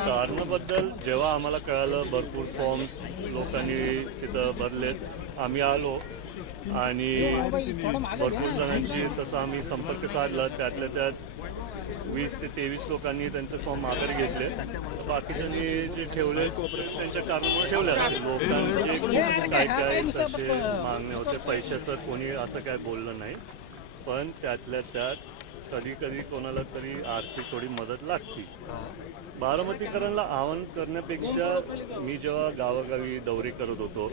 कारणाबद्दल जेव्हा आम्हाला कळालं, भरपूर फॉर्म्स लोकांनी तिथं भरलेत, आम्ही आलो आणि भरपूर जणांची तसं आम्ही संपर्क साधला. त्यातल्या त्यात 20 ते 23 लोकांनी त्यांचे फॉर्म माघारी घेतले. बाकीच्यांनी जे ठेवले त्यांच्या कारणामुळे ठेवले असतील. लोकांचे काय काय तसे मागणे होते. पैशाचं कोणी असं काय बोललं नाही, पण त्यातल्या त्यात कधी कधी कोणाला तरी आर्थिक थोडी मदत लागती. बारामतीकरांना आवाहन करण्यापेक्षा मी जेव्हा गावागावी दौरे करत होतो,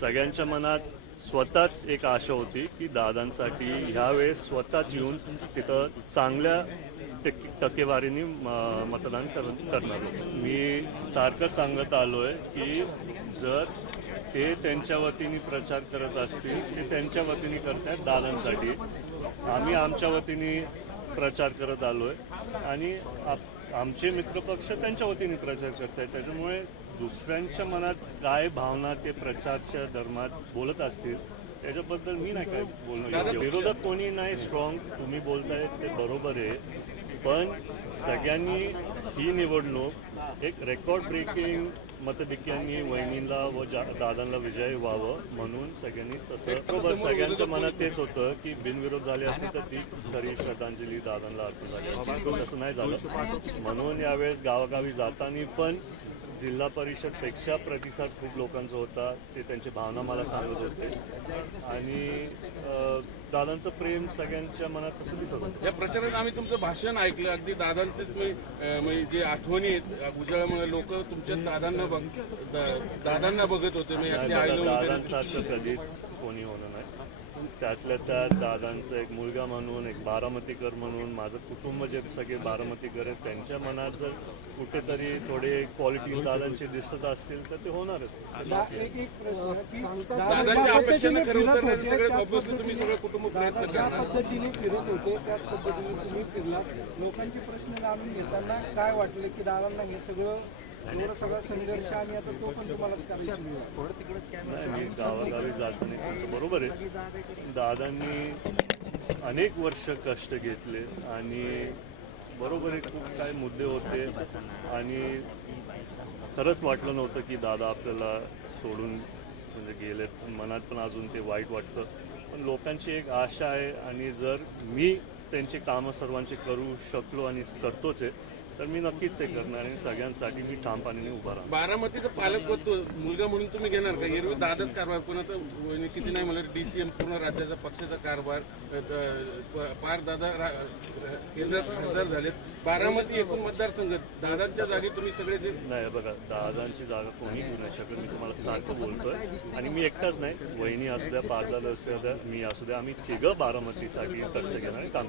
सगळ्यांच्या मनात स्वतःच एक आशा होती की दादांसाठी ह्यावेळेस स्वतःच येऊन तिथं चांगल्या टक्केवारीने मतदान करणार होतो. मी सारखं सांगत आलोय की जर ते त्यांच्या वतीने प्रचार करत असतील, ते त्यांच्या वतीने करतायत दादांसाठी. आम्ही आमच्या वतीने प्रचार करत आलोय आणि आमचे मित्रपक्ष त्यांच्या वतीने प्रचार करतायत. त्याच्यामुळे दुसऱ्यांच्या मनात काय भावना ते प्रचारच्या दरम्यान बोलत असतील त्याच्याबद्दल मी नाही काय बोलणं. विरोधक कोणी नाही स्ट्रॉंग, तुम्ही बोलताय ते बरोबर आहे, पण सगळ्यांनी ही निवडणूक एक रेकॉर्ड ब्रेकिंग मताधिक्यांनी वहिनीला व दादांना विजय व्हावं म्हणून सगळ्यांनी तसं बरोबर. सगळ्यांच्या मनात तेच होतं की बिनविरोध झाले असते तर ती खरी श्रद्धांजली दादांना अर्थ झाली असते. तसं नाही झालं. म्हणून यावेळेस गावागावी जाताना पण जिल्हा परिषदपेक्षा प्रतिसाद खूप लोकांचा होता. ते त्यांची भावना मला सांगत होते आणि दादांचं प्रेम सगळ्यांच्या मनात तसं दिसत होतं. या प्रचारात आम्ही तुमचं भाषण ऐकलं. अगदी दादांचे तुम्ही म्हणजे जे आठवणी आहेत उजाळ्यामुळे लोक तुमच्या दादांना बघत होते. दादांसारखं कधीच कोणी होणं नाही. त्यातल्या त्यात दादांचं एक मुलगा म्हणून, एक बारामतीकर म्हणून, माझं कुटुंब जे सगळे बारामतीकर आहेत त्यांच्या मनात जर कुठेतरी थोडे क्वालिटी दादांची दिसत असतील तर ते होणारच. दादांच्या अपेक्षांना खरं उतरण्याचं सगळं ऑब्व्हियसली तुम्ही सगळं कुटुंब प्रयत्न करणार. पद्धतीने फिरत होते त्याच पद्धतीने तुम्ही फिरला. लोकांचे प्रश्न जाणून घेताना काय वाटलं की दादांना हे सगळं एवढा सगळा संघर्ष आणि आता तो पण तुम्हाला मी गावागावी जाताना त्यांचं बरोबर आहे. दादांनी अनेक वर्ष कष्ट घेतले आणि बरोबर आहे खूप काही मुद्दे होते आणि खरंच वाटलं नव्हतं की दादा आपल्याला सोडून म्हणजे गेले. मनात पण अजून ते वाईट वाटतं, पण लोकांची एक आशा आहे आणि जर मी त्यांची कामं सर्वांची करू शकलो आणि करतोच आहे तर मी नक्कीच ते करणार आणि सगळ्यांसाठी मी ठामपणाने उभा राहणार. बारामतीचं पालकत्व मुलगा म्हणून तुम्ही घेणार का? एरवी दादाच कारभार, पण आता किती नाही म्हणलं डीसीएम पूर्ण राज्याचा पक्षाचा कारभार पार दादा केंद्रात खासदार झाले. बारामती एकूण मतदारसंघ दादांच्या जागी तुम्ही सगळे जे नाही बघा, दादांची जागा कोणी घेऊ नाही शकत. मी तुम्हाला सारखं बोलतोय आणि मी एकटाच नाही, वहिनी असू द्या, पारदादा असू द्या, मी असू द्या, आम्ही तिघं बारामतीसाठी कष्ट घेणार काम.